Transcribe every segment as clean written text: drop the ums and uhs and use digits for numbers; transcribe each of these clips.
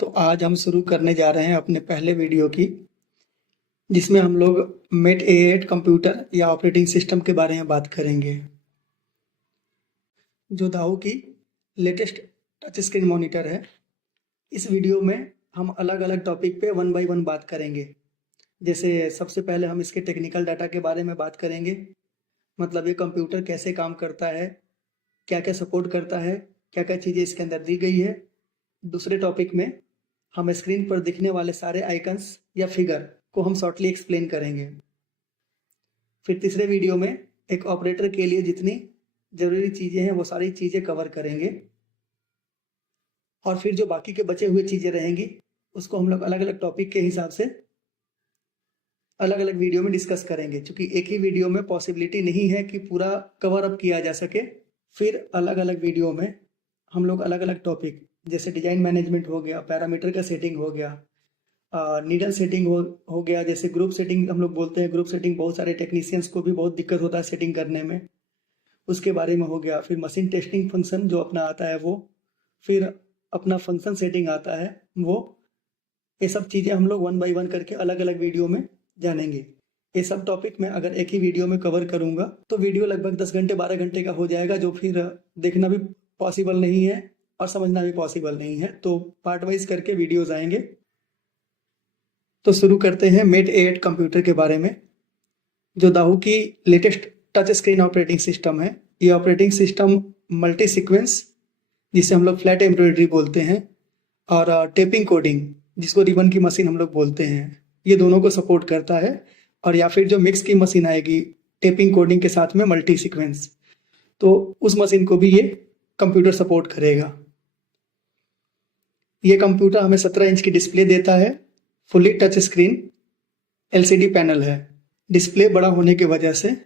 तो आज हम शुरू करने जा रहे हैं अपने पहले वीडियो की, जिसमें हम लोग मेट A8 कंप्यूटर या ऑपरेटिंग सिस्टम के बारे में बात करेंगे, जो दाहू की लेटेस्ट टच स्क्रीन मॉनिटर है। इस वीडियो में हम अलग अलग टॉपिक पे वन बाय वन बात करेंगे। जैसे सबसे पहले हम इसके टेक्निकल डाटा के बारे में बात करेंगे, मतलब ये कंप्यूटर कैसे काम करता है, क्या क्या सपोर्ट करता है, क्या क्या चीज़ें इसके अंदर दी गई है। दूसरे टॉपिक में हम स्क्रीन पर दिखने वाले सारे आइकन्स या फिगर को हम शॉर्टली एक्सप्लेन करेंगे। फिर तीसरे वीडियो में एक ऑपरेटर के लिए जितनी ज़रूरी चीज़ें हैं वो सारी चीज़ें कवर करेंगे, और फिर जो बाकी के बचे हुए चीज़ें रहेंगी उसको हम लोग अलग अलग टॉपिक के हिसाब से अलग अलग वीडियो में डिस्कस करेंगे। क्योंकि एक ही वीडियो में पॉसिबिलिटी नहीं है कि पूरा कवर अप किया जा सके, फिर अलग अलग वीडियो में हम लोग अलग अलग टॉपिक जैसे डिजाइन मैनेजमेंट हो गया, पैरामीटर का सेटिंग हो गया, नीडल सेटिंग हो गया, जैसे ग्रुप सेटिंग हम लोग बोलते हैं। ग्रुप सेटिंग बहुत सारे टेक्नीशियंस को भी बहुत दिक्कत होता है सेटिंग करने में, उसके बारे में हो गया। फिर मशीन टेस्टिंग फंक्शन जो अपना आता है वो, फिर अपना फंक्शन सेटिंग आता है वो, ये सब चीज़ें हम लोग वन बाय वन करके अलग अलग वीडियो में जानेंगे। ये सब टॉपिक मैं अगर एक ही वीडियो में कवर करूँगा तो वीडियो लगभग 10 घंटे 12 घंटे का हो जाएगा, जो फिर देखना भी पॉसिबल नहीं है और समझना भी पॉसिबल नहीं है। तो पार्ट वाइज करके वीडियोज आएंगे। तो शुरू करते हैं मेट A8 कंप्यूटर के बारे में, जो दाहू की latest touch screen operating system है। ये ऑपरेटिंग सिस्टम मल्टी सीक्वेंस, जिसे हम लोग फ्लैट एम्ब्रॉयडरी बोलते हैं, और टेपिंग कोडिंग, जिसको रिबन की मशीन हम लोग बोलते हैं, ये दोनों को सपोर्ट करता है। और या फिर जो मिक्स की मशीन आएगी टेपिंग कोडिंग के साथ में मल्टी सीक्वेंस, तो उस मशीन को भी ये कंप्यूटर सपोर्ट करेगा। ये कंप्यूटर हमें 17 इंच की डिस्प्ले देता है, fully touch screen LCD panel है। डिस्प्ले बड़ा होने की वजह से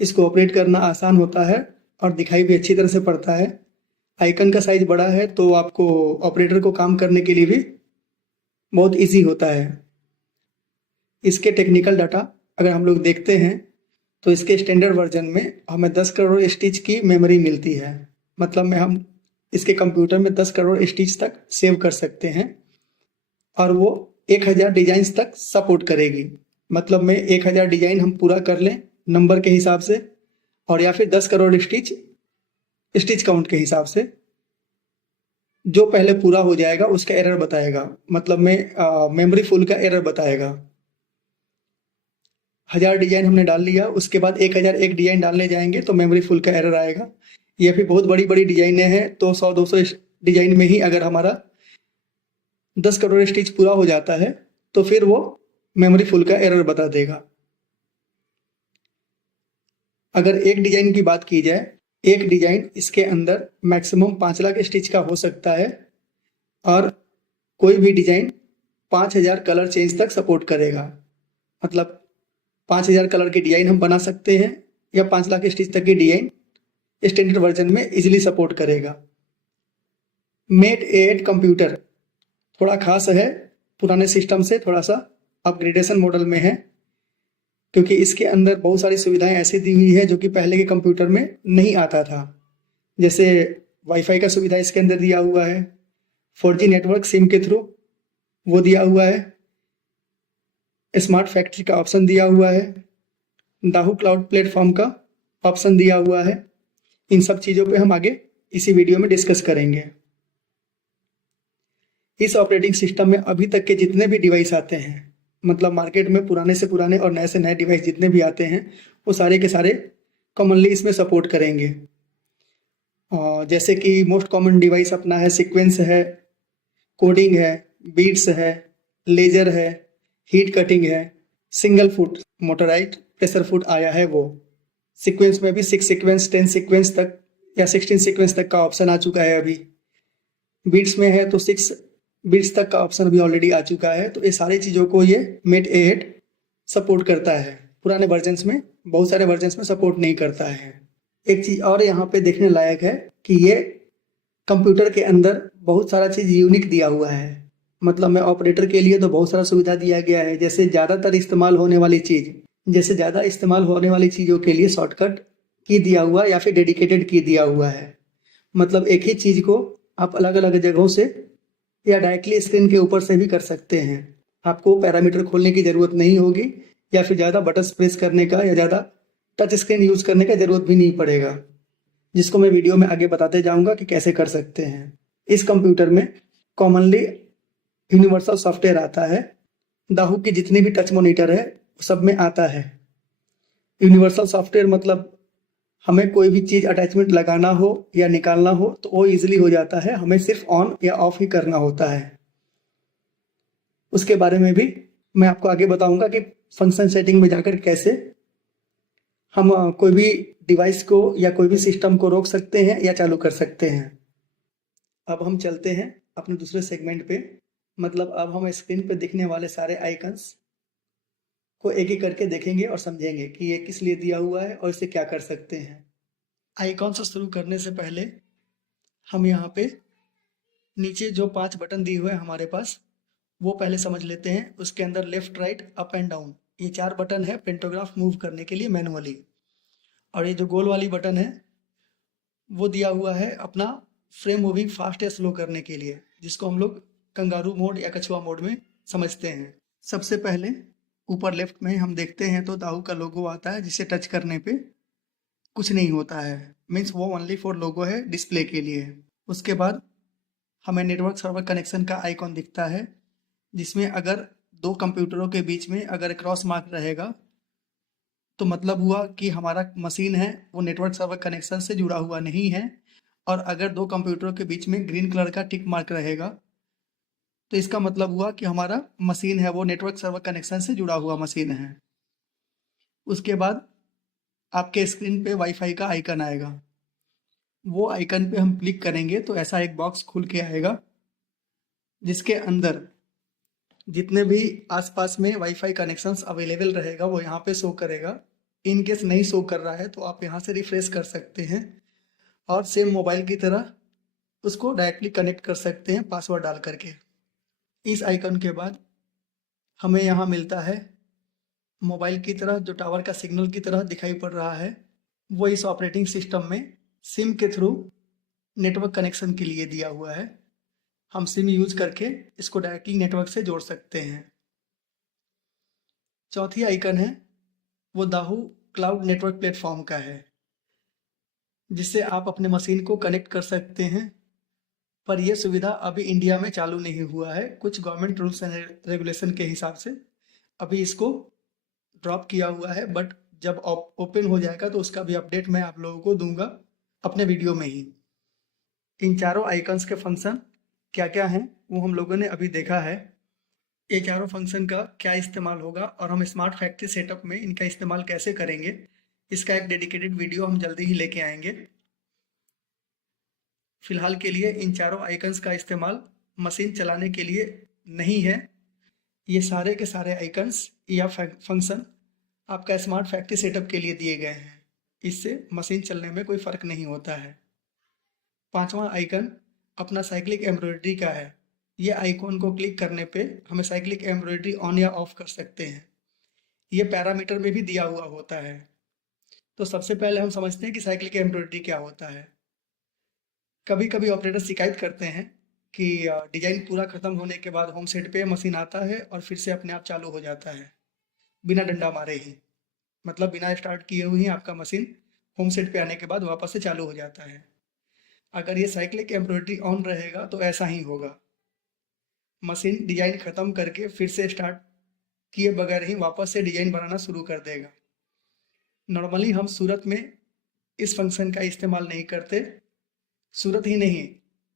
इसको ऑपरेट करना आसान होता है और दिखाई भी अच्छी तरह से पड़ता है। आइकन का साइज बड़ा है तो आपको ऑपरेटर को काम करने के लिए भी बहुत इजी होता है। इसके टेक्निकल डाटा अगर हम लोग देखते हैं तो इसके स्टैंडर्ड वर्जन में हमें 10 करोड़ स्टिच की मेमोरी मिलती है। मतलब में हम इसके कंप्यूटर में 10 करोड़ स्टिच तक सेव कर सकते हैं, और वो 1000 डिजाइन तक सपोर्ट करेगी। मतलब में 1000 डिजाइन हम पूरा कर लें नंबर के हिसाब से, और या फिर 10 करोड़ स्टिच काउंट के हिसाब से, जो पहले पूरा हो जाएगा उसका एरर बताएगा। मतलब में मेमोरी फुल का एरर बताएगा। 1000 डिजाइन हमने डाल लिया, उसके बाद 1001 डिजाइन डालने जाएंगे तो मेमोरी फुल का एरर आएगा। ये फिर बहुत बड़ी बड़ी डिजाइनें हैं तो 100-200 डिजाइन में ही अगर हमारा 10 करोड़ स्टिच पूरा हो जाता है तो फिर वो मेमोरी फुल का एरर बता देगा। अगर एक डिजाइन की बात की जाए, एक डिजाइन इसके अंदर मैक्सिमम 5 लाख स्टिच का हो सकता है, और कोई भी डिजाइन 5000 कलर चेंज तक सपोर्ट करेगा। मतलब 5000 कलर की डिजाइन हम बना सकते हैं, या 5 लाख स्टिच तक की डिजाइन स्टैंडर्ड वर्जन में इजीली सपोर्ट करेगा। मेट A8 कंप्यूटर थोड़ा खास है, पुराने सिस्टम से थोड़ा सा अपग्रेडेशन मॉडल में है, क्योंकि इसके अंदर बहुत सारी सुविधाएं ऐसी दी हुई है जो कि पहले के कंप्यूटर में नहीं आता था। जैसे वाईफाई का सुविधा इसके अंदर दिया हुआ है, 4G नेटवर्क सिम के थ्रू वो दिया हुआ है, स्मार्ट फैक्ट्री का ऑप्शन दिया हुआ है, दाहू क्लाउड प्लेटफॉर्म का ऑप्शन दिया हुआ है। इन सब चीज़ों पे हम आगे इसी वीडियो में डिस्कस करेंगे। इस ऑपरेटिंग सिस्टम में अभी तक के जितने भी डिवाइस आते हैं, मतलब मार्केट में पुराने से पुराने और नए से नए डिवाइस जितने भी आते हैं, वो सारे के सारे कॉमनली इसमें सपोर्ट करेंगे। जैसे कि मोस्ट कॉमन डिवाइस अपना है सीक्वेंस है, कोडिंग है, बीट्स है, लेजर है, हीट कटिंग है, single foot motorised pressure foot आया है वो। सीक्वेंस में भी 6 सीक्वेंस 10 सीक्वेंस तक या 16 सीक्वेंस तक का ऑप्शन आ चुका है अभी। बीट्स में है तो 6 बीट्स तक का ऑप्शन अभी ऑलरेडी आ चुका है। तो ये सारी चीज़ों को ये मेट A8 सपोर्ट करता है। पुराने वर्जन्स में, बहुत सारे वर्जन्स में सपोर्ट नहीं करता है। एक चीज़ और यहाँ पे देखने लायक है कि ये कंप्यूटर के अंदर बहुत सारा चीज़ यूनिक दिया हुआ है। मतलब में ऑपरेटर के लिए तो बहुत सारा सुविधा दिया गया है। जैसे ज़्यादा इस्तेमाल होने वाली चीज़ों के लिए शॉर्टकट की दिया हुआ या फिर डेडिकेटेड की दिया हुआ है। मतलब एक ही चीज़ को आप अलग अलग जगहों से या डायरेक्टली स्क्रीन के ऊपर से भी कर सकते हैं। आपको पैरामीटर खोलने की ज़रूरत नहीं होगी या फिर ज़्यादा बटन्स प्रेस करने का या ज़्यादा टच स्क्रीन यूज़ करने का ज़रूरत भी नहीं पड़ेगा, जिसको मैं वीडियो में आगे बताते जाऊँगा कि कैसे कर सकते हैं। इस कंप्यूटर में कॉमनली यूनिवर्सल सॉफ्टवेयर आता है। दाहू की जितनी भी टच मॉनिटर है सब में आता है। यूनिवर्सल सॉफ्टवेयर मतलब हमें कोई भी चीज़ अटैचमेंट लगाना हो या निकालना हो तो वो ईजिली हो जाता है, हमें सिर्फ ऑन या ऑफ ही करना होता है। उसके बारे में भी मैं आपको आगे बताऊंगा कि फंक्शन सेटिंग में जाकर कैसे हम कोई भी डिवाइस को या कोई भी सिस्टम को रोक सकते हैं या चालू कर सकते हैं। अब हम चलते हैं अपने दूसरे सेगमेंट पे, मतलब अब हम स्क्रीन पे दिखने वाले सारे आइकन्स को एक एक करके देखेंगे और समझेंगे कि ये किस लिए दिया हुआ है और इसे क्या कर सकते हैं। आइकॉन से शुरू करने से पहले हम यहाँ पे नीचे जो 5 बटन दिए हुए हैं हमारे पास वो पहले समझ लेते हैं। उसके अंदर left, right, up and down ये 4 बटन है पेंटोग्राफ मूव करने के लिए मैनुअली। और ये जो गोल वाली बटन है वो दिया हुआ है अपना फ्रेम मूविंग फास्ट या स्लो करने के लिए, जिसको हम लोग कंगारू मोड या कछुआ मोड में समझते हैं। सबसे पहले ऊपर लेफ्ट में हम देखते हैं तो दाहू का लोगो आता है, जिसे टच करने पे कुछ नहीं होता है, मीन्स वो ओनली फॉर लोगो है डिस्प्ले के लिए। उसके बाद हमें नेटवर्क सर्वर कनेक्शन का आइकॉन दिखता है, जिसमें अगर 2 कंप्यूटरों के बीच में अगर क्रॉस मार्क रहेगा तो मतलब हुआ कि हमारा मशीन है वो नेटवर्क सर्वर कनेक्शन से जुड़ा हुआ नहीं है। और अगर 2 कंप्यूटरों के बीच में ग्रीन कलर का टिक मार्क रहेगा तो इसका मतलब हुआ कि हमारा मशीन है वो नेटवर्क सर्वर कनेक्शन से जुड़ा हुआ मशीन है। उसके बाद आपके स्क्रीन पे वाईफाई का आइकन आएगा, वो आइकन पे हम क्लिक करेंगे तो ऐसा एक बॉक्स खुल के आएगा, जिसके अंदर जितने भी आसपास में वाईफाई कनेक्शंस अवेलेबल रहेगा वो यहाँ पे शो करेगा। इन केस नहीं शो कर रहा है तो आप यहाँ से रिफ्रेश कर सकते हैं और सेम मोबाइल की तरह उसको डायरेक्टली कनेक्ट कर सकते हैं पासवर्ड डाल करके। इस आइकन के बाद हमें यहाँ मिलता है मोबाइल की तरह जो टावर का सिग्नल की तरह दिखाई पड़ रहा है, वो इस ऑपरेटिंग सिस्टम में सिम के थ्रू नेटवर्क कनेक्शन के लिए दिया हुआ है। हम सिम यूज करके इसको डायरेक्टली नेटवर्क से जोड़ सकते हैं। चौथी आइकन है वो दाहू क्लाउड नेटवर्क प्लेटफॉर्म का है, जिससे आप अपने मशीन को कनेक्ट कर सकते हैं। पर यह सुविधा अभी इंडिया में चालू नहीं हुआ है, कुछ गवर्नमेंट रूल्स एंड रेगुलेशन के हिसाब से अभी इसको ड्रॉप किया हुआ है। बट जब ओपन हो जाएगा तो उसका भी अपडेट मैं आप लोगों को दूंगा अपने वीडियो में ही। इन चारों आइकन्स के फंक्शन क्या क्या हैं वो हम लोगों ने अभी देखा है। ये चारों फंक्शन का क्या इस्तेमाल होगा और हम स्मार्ट फैक्ट्री सेटअप में इनका इस्तेमाल कैसे करेंगे, इसका एक डेडिकेटेड वीडियो हम जल्दी ही लेके आएंगे। फिलहाल के लिए इन चारों आइकन्स का इस्तेमाल मशीन चलाने के लिए नहीं है। ये सारे के सारे आइकन्स या फंक्शन आपका स्मार्ट फैक्ट्री सेटअप के लिए दिए गए हैं, इससे मशीन चलने में कोई फ़र्क नहीं होता है। 5वां आइकन अपना साइक्लिक एम्ब्रॉयडरी का है। ये आइकॉन को क्लिक करने पे हमें साइक्लिक एम्ब्रॉयडरी ऑन या ऑफ कर सकते हैं। ये पैरामीटर में भी दिया हुआ होता है। तो सबसे पहले हम समझते हैं कि साइक्लिक एम्ब्रॉयडरी क्या होता है। कभी कभी ऑपरेटर शिकायत करते हैं कि डिजाइन पूरा खत्म होने के बाद होम सेट पे मशीन आता है और फिर से अपने आप चालू हो जाता है बिना डंडा मारे ही, मतलब बिना स्टार्ट किए हुए ही आपका मशीन होम सेट पे आने के बाद वापस से चालू हो जाता है। अगर ये साइक्लिक एम्ब्रॉयडरी ऑन रहेगा तो ऐसा ही होगा, मशीन डिजाइन खत्म करके फिर से स्टार्ट किए बगैर ही वापस से डिजाइन बनाना शुरू कर देगा। नॉर्मली हम सूरत में इस फंक्शन का इस्तेमाल नहीं करते। सूरत ही नहीं,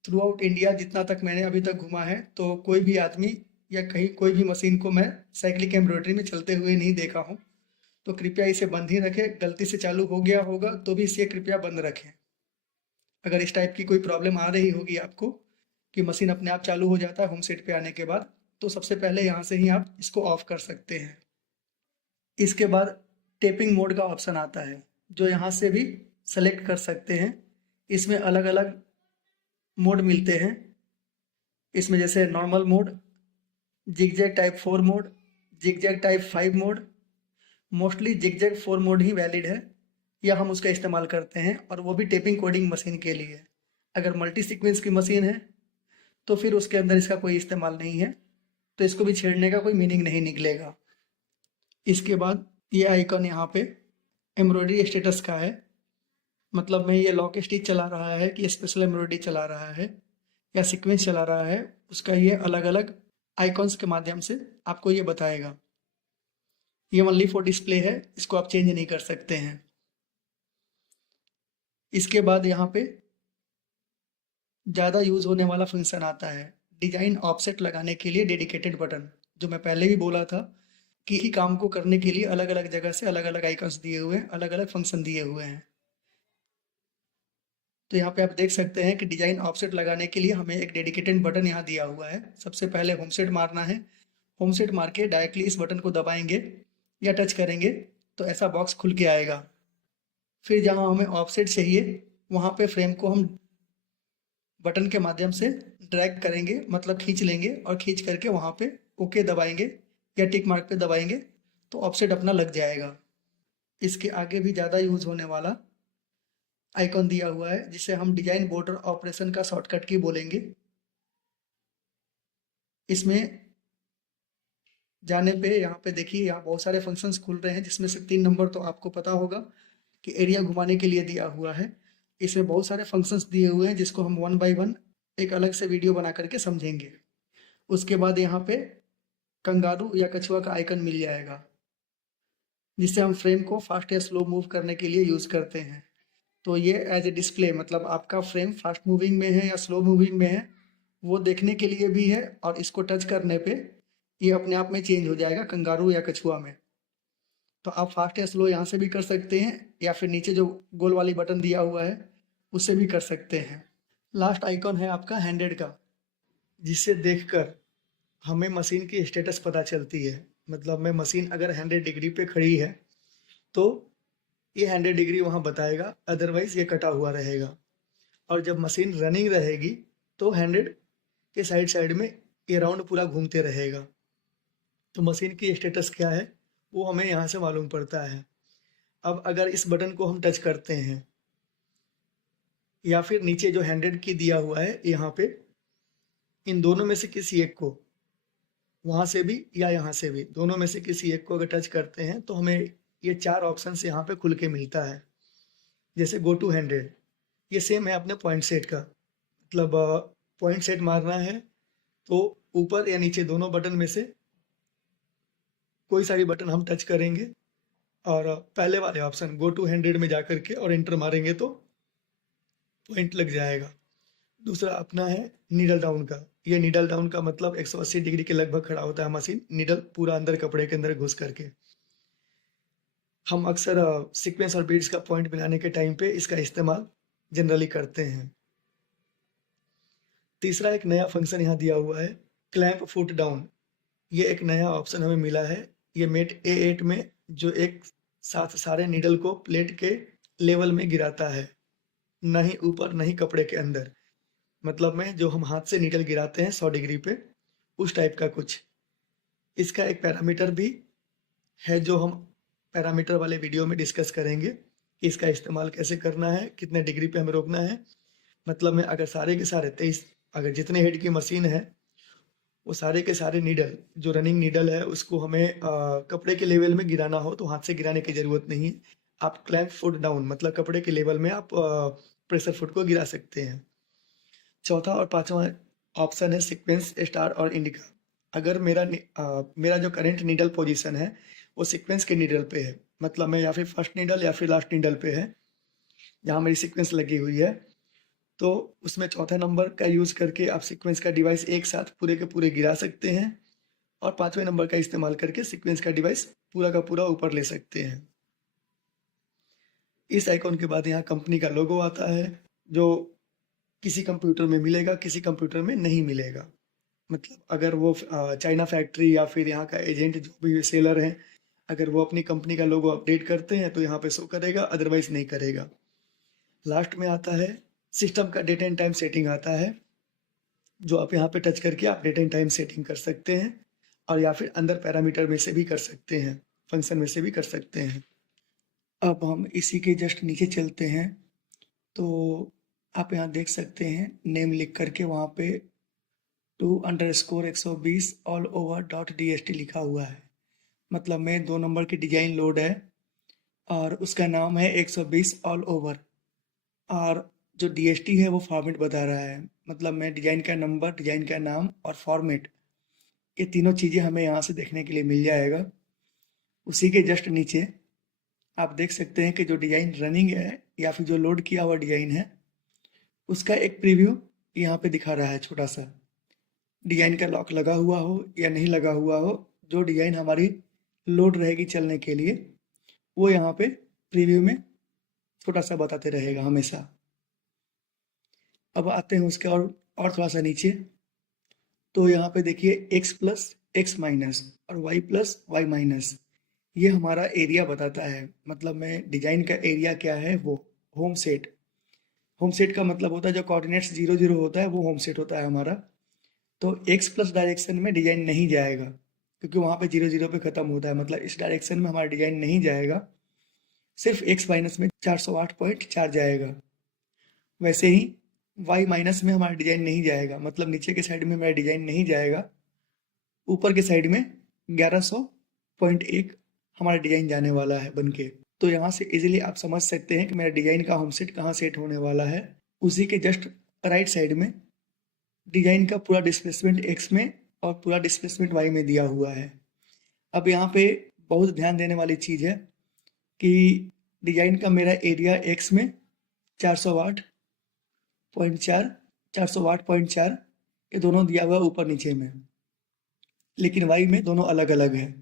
थ्रू आउट इंडिया जितना तक मैंने अभी तक घुमा है तो कोई भी आदमी या कहीं कोई भी मशीन को मैं साइक्लिक एम्ब्रॉयडरी में चलते हुए नहीं देखा हूँ। तो कृपया इसे बंद ही रखें। गलती से चालू हो गया होगा तो भी इसे कृपया बंद रखें। अगर इस टाइप की कोई प्रॉब्लम आ रही होगी आपको कि मशीन अपने आप चालू हो जाता है होम सेट पे आने के बाद, तो सबसे पहले यहाँ से ही आप इसको ऑफ कर सकते हैं। इसके बाद टेपिंग मोड का ऑप्शन आता है, जो यहाँ से भी सेलेक्ट कर सकते हैं। इसमें अलग अलग मोड मिलते हैं। इसमें जैसे normal mode, zigzag type 4 mode, zigzag type 5 mode. Mostly zigzag 4 mode ही वैलिड है या हम उसका इस्तेमाल करते हैं, और वो भी टेपिंग कोडिंग मशीन के लिए। अगर मल्टी सीक्वेंस की मशीन है तो फिर उसके अंदर इसका कोई इस्तेमाल नहीं है, तो इसको भी छेड़ने का कोई मीनिंग नहीं निकलेगा। इसके बाद ये आइकन यहाँ पे एम्ब्रॉयडरी स्टेटस का है, मतलब में ये लॉक स्टिच चला रहा है कि स्पेशल एम्ब्रॉयडरी चला रहा है या सीक्वेंस चला रहा है, उसका ये अलग अलग आइकॉन्स के माध्यम से आपको ये बताएगा। ये ओनली फॉर डिस्प्ले है, इसको आप चेंज नहीं कर सकते हैं। इसके बाद यहाँ पे ज़्यादा यूज़ होने वाला फंक्शन आता है डिजाइन ऑफसेट लगाने के लिए डेडिकेटेड बटन, जो मैं पहले भी बोला था कि ही काम को करने के लिए अलग अलग जगह से अलग अलग आइकन्स दिए हुए हैं, अलग अलग फंक्शन दिए हुए हैं। तो यहाँ पे आप देख सकते हैं कि डिजाइन ऑफसेट लगाने के लिए हमें एक डेडिकेटेड बटन यहाँ दिया हुआ है। सबसे पहले होम सेट मारना है, होम सेट मार के डायरेक्टली इस बटन को दबाएंगे या टच करेंगे तो ऐसा बॉक्स खुल के आएगा। फिर जहाँ हमें ऑफसेट चाहिए वहाँ पे फ्रेम को हम बटन के माध्यम से ड्रैग करेंगे, मतलब खींच लेंगे और खींच करके वहाँ पे ओके दबाएंगे या टिक मार्क पे दबाएंगे तो ऑफसेट अपना लग जाएगा। इसके आगे भी ज़्यादा यूज़ होने वाला आइकॉन दिया हुआ है जिसे हम डिजाइन बॉर्डर ऑपरेशन का शॉर्टकट की बोलेंगे। इसमें जाने पे यहाँ पे देखिए यहाँ बहुत सारे फंक्शंस खुल रहे हैं, जिसमें से 3 नंबर तो आपको पता होगा कि एरिया घुमाने के लिए दिया हुआ है। इसमें बहुत सारे फंक्शंस दिए हुए हैं जिसको हम 1 बाय 1 एक अलग से वीडियो बना करके समझेंगे। उसके बाद यहाँ पे कंगारू या कछुआ का आइकन मिल जाएगा, जिससे हम फ्रेम को फास्ट या स्लो मूव करने के लिए यूज़ करते हैं। तो ये एज ए डिस्प्ले, मतलब आपका फ्रेम फास्ट मूविंग में है या स्लो मूविंग में है वो देखने के लिए भी है, और इसको टच करने पे ये अपने आप में चेंज हो जाएगा कंगारू या कछुआ में। तो आप फास्ट या स्लो यहाँ से भी कर सकते हैं या फिर नीचे जो गोल वाली बटन दिया हुआ है उससे भी कर सकते हैं। लास्ट आइकॉन है आपका हैंडेड का, जिसे देखकर हमें मशीन की स्टेटस पता चलती है। मतलब में मशीन अगर 100 डिग्री पे खड़ी है तो ये 100 डिग्री वहाँ बताएगा, अदरवाइज ये कटा हुआ रहेगा। और जब मशीन रनिंग रहेगी तो 100 के साइड साइड में ये राउंड पूरा घूमते रहेगा। तो मशीन की स्टेटस क्या है वो हमें यहाँ से मालूम पड़ता है। अब अगर इस बटन को हम टच करते हैं या फिर नीचे जो 100 की दिया हुआ है यहाँ पे, इन दोनों में से किसी एक को, वहाँ से भी या यहाँ से भी, दोनों में से किसी एक को अगर टच करते हैं तो हमें ये 4 ऑप्शन यहाँ पे खुल के मिलता है। जैसे गो टू 100, ये सेम है अपने पॉइंट सेट का, मतलब पॉइंट सेट मारना है तो ऊपर या नीचे दोनों बटन में से कोई सा भी बटन हम टच करेंगे और पहले वाले ऑप्शन गो टू 100 में जा करके और एंटर मारेंगे तो पॉइंट लग जाएगा। दूसरा अपना है नीडल डाउन का। ये नीडल डाउन का मतलब 180 डिग्री के लगभग खड़ा होता है मशीन, नीडल पूरा अंदर कपड़े के अंदर घुस करके। हम अक्सर सीक्वेंस और बीड्स का पॉइंट बनाने के टाइम पे इसका इस्तेमाल जनरली करते हैं। तीसरा एक नया फंक्शन यहाँ दिया हुआ है क्लैंप फुट डाउन। ये एक नया ऑप्शन हमें मिला है। ये मेट A8 में जो एक साथ सारे नीडल को प्लेट के लेवल में गिराता है, न ही ऊपर न ही कपड़े के अंदर। मतलब में जो हम हाथ से नीडल गिराते हैं 100 डिग्री पे, उस टाइप का कुछ। इसका एक पैरामीटर भी है जो हम पैरामीटर वाले वीडियो में डिस्कस करेंगे कि इसका इस्तेमाल कैसे करना है, कितने डिग्री पे हमें रोकना है। मतलब में अगर सारे के सारे 23, अगर जितने हेड की मशीन है वो सारे के सारे नीडल, जो रनिंग नीडल है उसको हमें कपड़े के लेवल में गिराना हो तो हाथ से गिराने की ज़रूरत नहीं है। आप क्लैंप फुट डाउन मतलब कपड़े के लेवल में आप प्रेशर फुट को गिरा सकते हैं। चौथा और पांचवा ऑप्शन है सीक्वेंस, स्टार और इंडिका। अगर मेरा जो करंट नीडल पोजीशन है वो सीक्वेंस के नीडल पे है, मतलब मैं या फिर फर्स्ट नीडल या फिर लास्ट नीडल पे है जहाँ मेरी सीक्वेंस लगी हुई है, तो उसमें चौथा नंबर का यूज़ करके आप सीक्वेंस का डिवाइस एक साथ पूरे के पूरे गिरा सकते हैं और पांचवें नंबर का इस्तेमाल करके सीक्वेंस का डिवाइस पूरा का पूरा ऊपर ले सकते हैं। इस आइकॉन के बाद यहाँ कंपनी का लोगो आता है, जो किसी कंप्यूटर में मिलेगा, किसी कंप्यूटर में नहीं मिलेगा। मतलब अगर वो चाइना फैक्ट्री या फिर यहाँ का एजेंट जो भी सेलर है, अगर वो अपनी कंपनी का लोगो अपडेट करते हैं तो यहाँ पे शो करेगा, अदरवाइज नहीं करेगा। लास्ट में आता है सिस्टम का डेट एंड टाइम सेटिंग आता है, जो आप यहाँ पे टच करके आप डेट एंड टाइम सेटिंग कर सकते हैं और या फिर अंदर पैरामीटर में से भी कर सकते हैं, फंक्शन में से भी कर सकते हैं। अब हम इसी के जस्ट नीचे चलते हैं तो आप यहाँ देख सकते हैं नेम लिख करके वहाँ पे 2_120 ऑल ओवर .dst लिखा हुआ है। मतलब में 2 नंबर की डिजाइन लोड है और उसका नाम है 120 ऑल ओवर, और जो DST है वो फॉर्मेट बता रहा है। मतलब में डिजाइन का नंबर, डिजाइन का नाम और फॉर्मेट, ये तीनों चीज़ें हमें यहाँ से देखने के लिए मिल जाएगा। उसी के जस्ट नीचे आप देख सकते हैं कि जो डिजाइन रनिंग है या फिर जो लोड किया हुआ डिजाइन है उसका एक प्रीव्यू यहाँ पे दिखा रहा है छोटा सा। डिजाइन का लॉक लगा हुआ हो या नहीं लगा हुआ हो, जो डिजाइन हमारी लोड रहेगी चलने के लिए वो यहाँ पे प्रीव्यू में छोटा सा बताते रहेगा हमेशा। अब आते हैं उसके और थोड़ा सा नीचे, तो यहाँ पे देखिए x प्लस x माइनस और y प्लस y माइनस, ये हमारा एरिया बताता है। मतलब में डिजाइन का एरिया क्या है, वो होम सेट। होम सेट का मतलब होता है जो कोऑर्डिनेट्स 0 0 होता है वो होम सेट होता है हमारा। तो x प्लस डायरेक्शन में डिजाइन नहीं जाएगा क्योंकि वहाँ पे 0 0 पे खत्म होता है। मतलब इस डायरेक्शन में हमारा डिजाइन नहीं जाएगा, सिर्फ x माइनस में 408.4 जाएगा। वैसे ही y माइनस में हमारा डिजाइन नहीं जाएगा, मतलब नीचे के साइड में मेरा डिजाइन नहीं जाएगा, ऊपर के साइड में 1100.1 हमारा डिजाइन जाने वाला है बनके। तो यहाँ से इजीली आप समझ सकते हैं कि मेरा डिजाइन का होम सेट कहाँ सेट होने वाला है। उसी के जस्ट राइट साइड में डिजाइन का पूरा डिस्प्लेसमेंट x में और पूरा डिस्प्लेसमेंट y में दिया हुआ है। अब यहाँ पे बहुत ध्यान देने वाली चीज़ है कि डिजाइन का मेरा एरिया x में 408.4 408.4 ये दोनों दिया हुआ है ऊपर नीचे में, लेकिन y में दोनों अलग अलग है।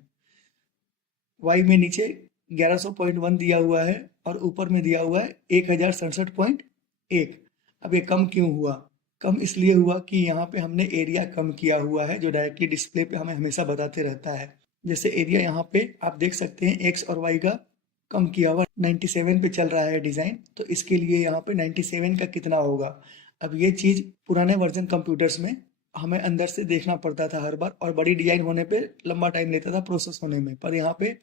y में नीचे 1100.1 दिया हुआ है और ऊपर में दिया हुआ है 1067.1। अब ये कम क्यों हुआ? कम इसलिए हुआ कि यहाँ पे हमने एरिया कम किया हुआ है जो डायरेक्टली डिस्प्ले पे हमें हमेशा बताते रहता है। जैसे एरिया यहाँ पे आप देख सकते हैं x और y का कम किया हुआ 97 पे चल रहा है डिज़ाइन, तो इसके लिए यहाँ पे 97 का कितना होगा। अब ये चीज़ पुराने वर्जन कंप्यूटर्स में हमें अंदर से देखना पड़ता था हर बार, और बड़ी डिजाइन होने पे लंबा टाइम लेता था प्रोसेस होने में, पर यहाँ पे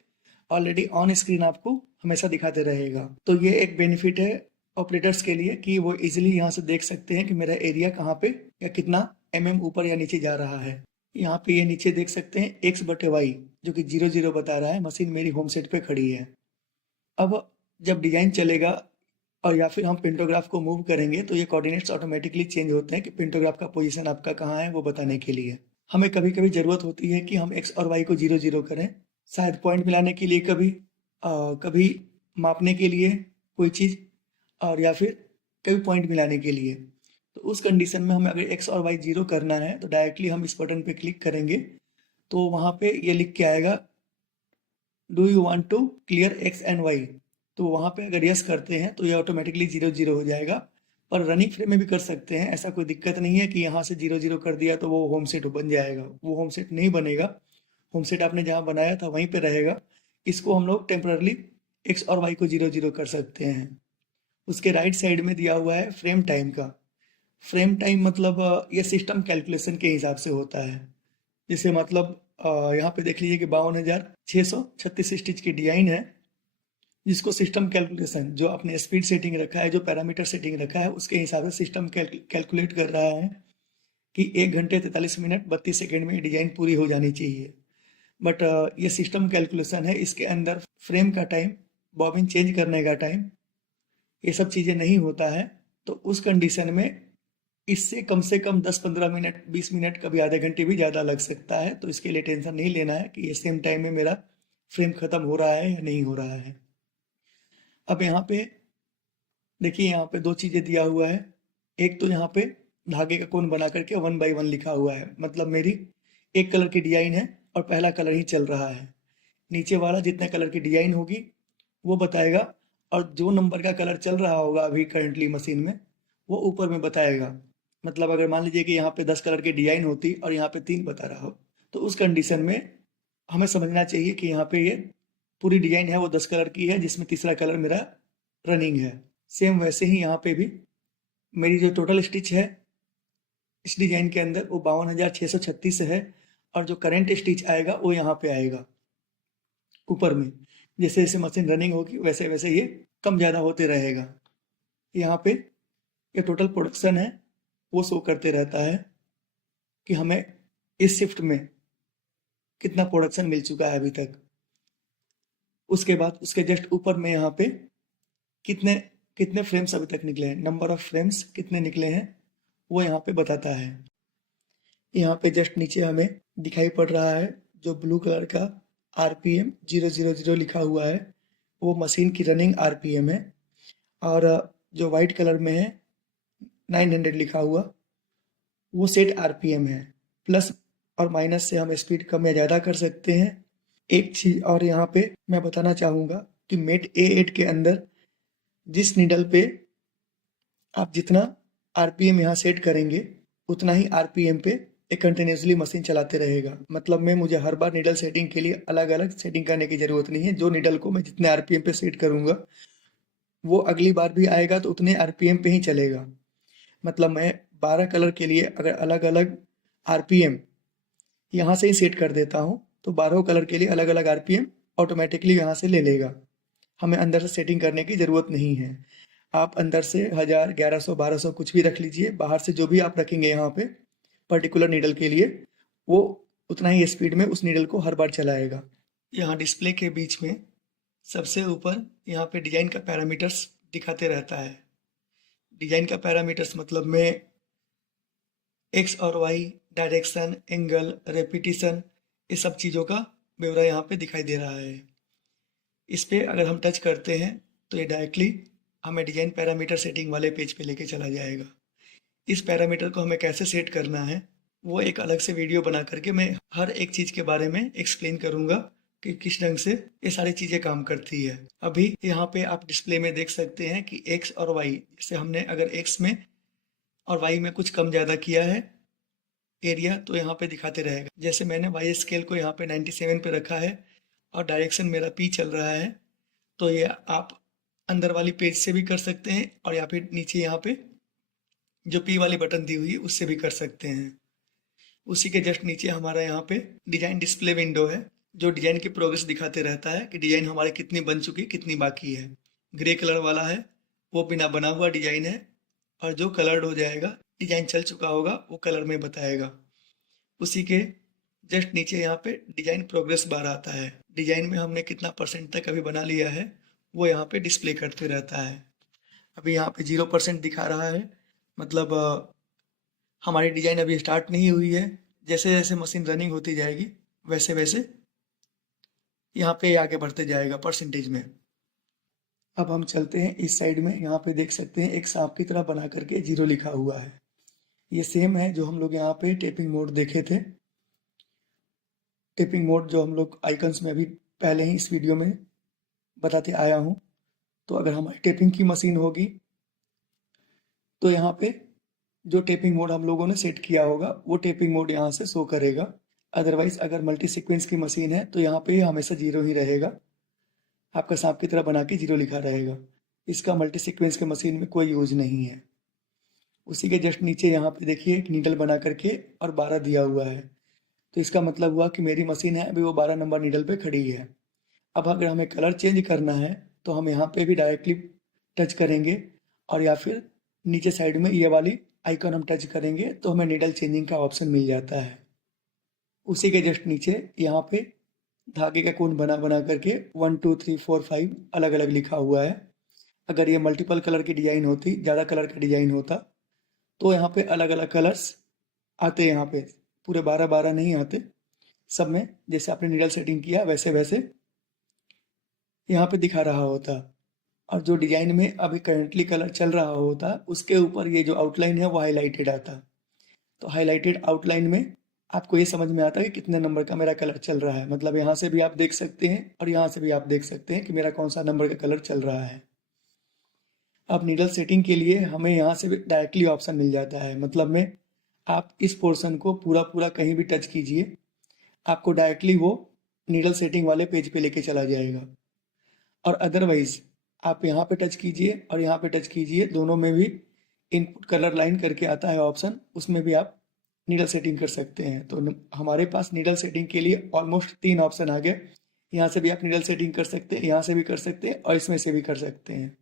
ऑलरेडी ऑन स्क्रीन आपको हमेशा दिखाते रहेगा। तो ये एक बेनिफिट है ऑपरेटर्स के लिए कि वो इजीली यहाँ से देख सकते हैं कि मेरा एरिया कहाँ पे या कितना ऊपर या नीचे जा रहा है। यहाँ पे ये नीचे देख सकते हैं x/y जो कि 0 0 बता रहा है। मशीन मेरी होम सेट पे खड़ी है। अब जब डिजाइन चलेगा और या फिर हम पेंटोग्राफ को मूव करेंगे तो ये कोऑर्डिनेट्स ऑटोमेटिकली चेंज होते हैं कि पेंटोग्राफ का पोजीशन आपका कहाँ है वो बताने के लिए। हमें कभी कभी ज़रूरत होती है कि हम x और y को 0 0 करें, शायद पॉइंट मिलाने के लिए, कभी मापने के लिए कोई चीज़, और या फिर कभी पॉइंट मिलाने के लिए। तो उस कंडीशन में हमें अगर x और y 0 करना है तो डायरेक्टली हम इस बटन पे क्लिक करेंगे तो वहाँ पे ये लिख के आएगा do you want to clear x and y। तो वहाँ पे अगर यस करते हैं तो ये ऑटोमेटिकली 0 0 हो जाएगा। पर रनिंग फ्रेम में भी कर सकते हैं, ऐसा कोई दिक्कत नहीं है कि यहाँ से 0 0 कर दिया तो वो होम सेट बन जाएगा। वो होम सेट नहीं बनेगा, होम सेट आपने जहाँ बनाया था वहीं पे रहेगा। इसको हम लोग टेम्परली x और y को 0 0 कर सकते हैं। उसके राइट साइड में दिया हुआ है फ्रेम टाइम का। फ्रेम टाइम मतलब ये सिस्टम कैलकुलेशन के हिसाब से होता है। जैसे मतलब यहाँ पे देख लीजिए कि 52,636 स्टिच की डिजाइन है, जिसको सिस्टम कैलकुलेशन जो अपने स्पीड सेटिंग रखा है, जो पैरामीटर सेटिंग रखा है, उसके हिसाब से सिस्टम कैलकुलेट कर रहा है कि 1 घंटे 43 मिनट 32 सेकेंड में डिजाइन पूरी हो जानी चाहिए। बट ये सिस्टम कैलकुलेशन है, इसके अंदर फ्रेम का टाइम, बॉबिन चेंज करने का टाइम, ये सब चीज़ें नहीं होता है। तो उस कंडीशन में इससे कम से कम 10-15 मिनट 20 मिनट कभी आधे घंटे भी ज़्यादा लग सकता है। तो इसके लिए टेंशन नहीं लेना है कि ये सेम टाइम में मेरा फ्रेम ख़त्म हो रहा है या नहीं हो रहा है। अब यहाँ पे देखिए, यहाँ पे 2 चीज़ें दिया हुआ है। एक तो यहाँ पे धागे का कोण बना करके 1 बाई 1 लिखा हुआ है, मतलब मेरी एक कलर की डिजाइन है और पहला कलर ही चल रहा है। नीचे वाला जितने कलर की डिजाइन होगी वो बताएगा, और जो नंबर का कलर चल रहा होगा अभी करंटली मशीन में वो ऊपर में बताएगा। मतलब अगर मान लीजिए कि यहाँ पे 10 कलर की डिजाइन होती और यहाँ पे 3 बता रहा हो, तो उस कंडीशन में हमें समझना चाहिए कि यहाँ पे ये पूरी डिजाइन है वो 10 कलर की है, जिसमें तीसरा कलर मेरा रनिंग है। सेम वैसे ही यहाँ पे भी मेरी जो टोटल स्टिच है इस डिजाइन के अंदर वो 52,636 है, और जो करंट स्टिच आएगा वो यहाँ पे आएगा ऊपर में। जैसे जैसे मशीन रनिंग होगी वैसे वैसे ये कम ज़्यादा होते रहेगा। यहाँ पे ये टोटल प्रोडक्शन है वो शो करते रहता है कि हमें इस शिफ्ट में कितना प्रोडक्शन मिल चुका है अभी तक। उसके बाद उसके जस्ट ऊपर में यहाँ पे कितने कितने फ्रेम्स अभी तक निकले हैं, नंबर ऑफ फ्रेम्स कितने निकले हैं वो यहाँ पे बताता है। यहाँ पे जस्ट नीचे हमें दिखाई पड़ रहा है जो ब्लू कलर का RPM 000 लिखा हुआ है, वो मशीन की रनिंग RPM है। और जो वाइट कलर में है 900 लिखा हुआ, वो सेट RPM है। प्लस और माइनस से हम स्पीड कम या ज़्यादा कर सकते हैं। एक चीज़ और यहाँ पे मैं बताना चाहूँगा कि मेट A8 के अंदर जिस नीडल पे आप जितना RPM यहाँ सेट करेंगे उतना ही RPM पे एक कंटिन्यूसली मशीन चलाते रहेगा। मतलब में मुझे हर बार नीडल सेटिंग के लिए अलग अलग सेटिंग करने की ज़रूरत नहीं है। जो नीडल को मैं जितने RPM पे सेट करूँगा वो अगली बार भी आएगा तो उतने RPM पे ही चलेगा। मतलब मैं 12 कलर के लिए अगर अलग अलग RPM यहाँ से ही सेट कर देता हूँ तो 12 कलर के लिए अलग अलग RPM ऑटोमेटिकली यहाँ से ले लेगा। हमें अंदर से सेटिंग करने की ज़रूरत नहीं है। आप अंदर से 1000, 1100, 1200 कुछ भी रख लीजिए। बाहर से जो भी आप रखेंगे यहाँ पे पर्टिकुलर नीडल के लिए वो उतना ही स्पीड में उस नीडल को हर बार चलाएगा। यहाँ डिस्प्ले के बीच में सबसे ऊपर यहाँ पे डिजाइन का पैरामीटर्स दिखाते रहता है। डिजाइन का पैरामीटर्स मतलब में एक्स और वाई, डायरेक्शन, एंगल, रेपिटेशन, ये सब चीज़ों का ब्यौरा यहाँ पे दिखाई दे रहा है। इस पे अगर हम टच करते हैं तो ये डायरेक्टली हमें डिजाइन पैरामीटर सेटिंग वाले पेज पे लेके चला जाएगा। इस पैरामीटर को हमें कैसे सेट करना है वो एक अलग से वीडियो बना करके मैं हर एक चीज़ के बारे में एक्सप्लेन करूँगा कि किस ढंग से ये सारी चीज़ें काम करती है। अभी यहाँ पे आप डिस्प्ले में देख सकते हैं कि एक्स और वाई, जैसे हमने अगर एक्स में और वाई में कुछ कम ज़्यादा किया है एरिया तो यहाँ पे दिखाते रहेगा। जैसे मैंने वाई स्केल को यहाँ पे 97 पे रखा है और डायरेक्शन मेरा पी चल रहा है, तो ये आप अंदर वाली पेज से भी कर सकते हैं और या फिर नीचे यहाँ पे जो पी वाली बटन दी हुई है उससे भी कर सकते हैं। उसी के जस्ट नीचे हमारा यहाँ पे डिजाइन डिस्प्ले विंडो है जो डिजाइन की प्रोग्रेस दिखाते रहता है कि डिजाइन हमारे कितनी बन चुकी कितनी बाकी है। ग्रे कलर वाला है वो बिना बना हुआ डिजाइन है और जो कलर्ड हो जाएगा डिजाइन चल चुका होगा वो कलर में बताएगा। उसी के जस्ट नीचे यहाँ पे डिजाइन प्रोग्रेस बार आता है। डिजाइन में हमने कितना % तक अभी बना लिया है वो यहाँ पे डिस्प्ले करते रहता है। अभी यहाँ पे 0% दिखा रहा है, मतलब हमारी डिजाइन अभी स्टार्ट नहीं हुई है। जैसे जैसे मशीन रनिंग होती जाएगी वैसे वैसे यहाँ पे आगे बढ़ते जाएगा परसेंटेज में। अब हम चलते हैं इस साइड में। यहाँ पे देख सकते हैं एक सांप की तरह बना करके 0 लिखा हुआ है। ये सेम है जो हम लोग यहाँ पे टेपिंग मोड देखे थे। टेपिंग मोड जो हम लोग आइकन्स में अभी पहले ही इस वीडियो में बताते आया हूँ। तो अगर हमारी टेपिंग की मशीन होगी तो यहाँ पे जो टेपिंग मोड हम लोगों ने सेट किया होगा वो टेपिंग मोड यहाँ से शो करेगा। अदरवाइज अगर मल्टी सीक्वेंस की मशीन है तो यहाँ पे हमेशा 0 ही रहेगा। आपका सांप की तरह बना के 0 लिखा रहेगा। इसका मल्टी सीक्वेंस के मशीन में कोई यूज नहीं है। उसी के जस्ट नीचे यहाँ पे देखिए एक नीडल बना करके और 12 दिया हुआ है। तो इसका मतलब हुआ कि मेरी मशीन है अभी वो 12 नंबर नीडल पे खड़ी है। अब अगर हमें कलर चेंज करना है तो हम यहाँ पे भी डायरेक्टली टच करेंगे और या फिर नीचे साइड में ये वाली आइकन हम टच करेंगे तो हमें नीडल चेंजिंग का ऑप्शन मिल जाता है। उसी के जस्ट नीचे यहाँ पे धागे का कोन बना बना करके 1 2 3 4 5 अलग अलग लिखा हुआ है। अगर ये मल्टीपल कलर की डिजाइन होती, ज़्यादा कलर का डिजाइन होता तो यहाँ पे अलग अलग कलर्स आते, यहाँ पे पूरे 12 नहीं आते। सब में जैसे आपने नीडल सेटिंग किया वैसे वैसे यहाँ पे दिखा रहा होता। और जो डिजाइन में अभी करंटली कलर चल रहा होता उसके ऊपर ये जो आउटलाइन है वो हाईलाइटेड आता। तो हाईलाइटेड आउटलाइन में आपको ये समझ में आता है कि कितने नंबर का मेरा कलर चल रहा है। मतलब यहाँ से भी आप देख सकते हैं और यहाँ से भी आप देख सकते हैं कि मेरा कौन सा नंबर का कलर चल रहा है। अब नीडल सेटिंग के लिए हमें यहाँ से भी डायरेक्टली ऑप्शन मिल जाता है। मतलब में आप इस पोर्शन को पूरा पूरा कहीं भी टच कीजिए, आपको डायरेक्टली वो नीडल सेटिंग वाले पेज पे लेके चला जाएगा। और अदरवाइज आप यहाँ पे टच कीजिए और यहाँ पे टच कीजिए, दोनों में भी इनपुट कलर लाइन करके आता है ऑप्शन, उसमें भी आप नीडल सेटिंग कर सकते हैं। तो हमारे पास नीडल सेटिंग के लिए ऑलमोस्ट 3 ऑप्शन आ गए। यहाँ से भी आप नीडल सेटिंग कर सकते हैं, यहाँ से भी कर सकते हैं और इसमें से भी कर सकते हैं।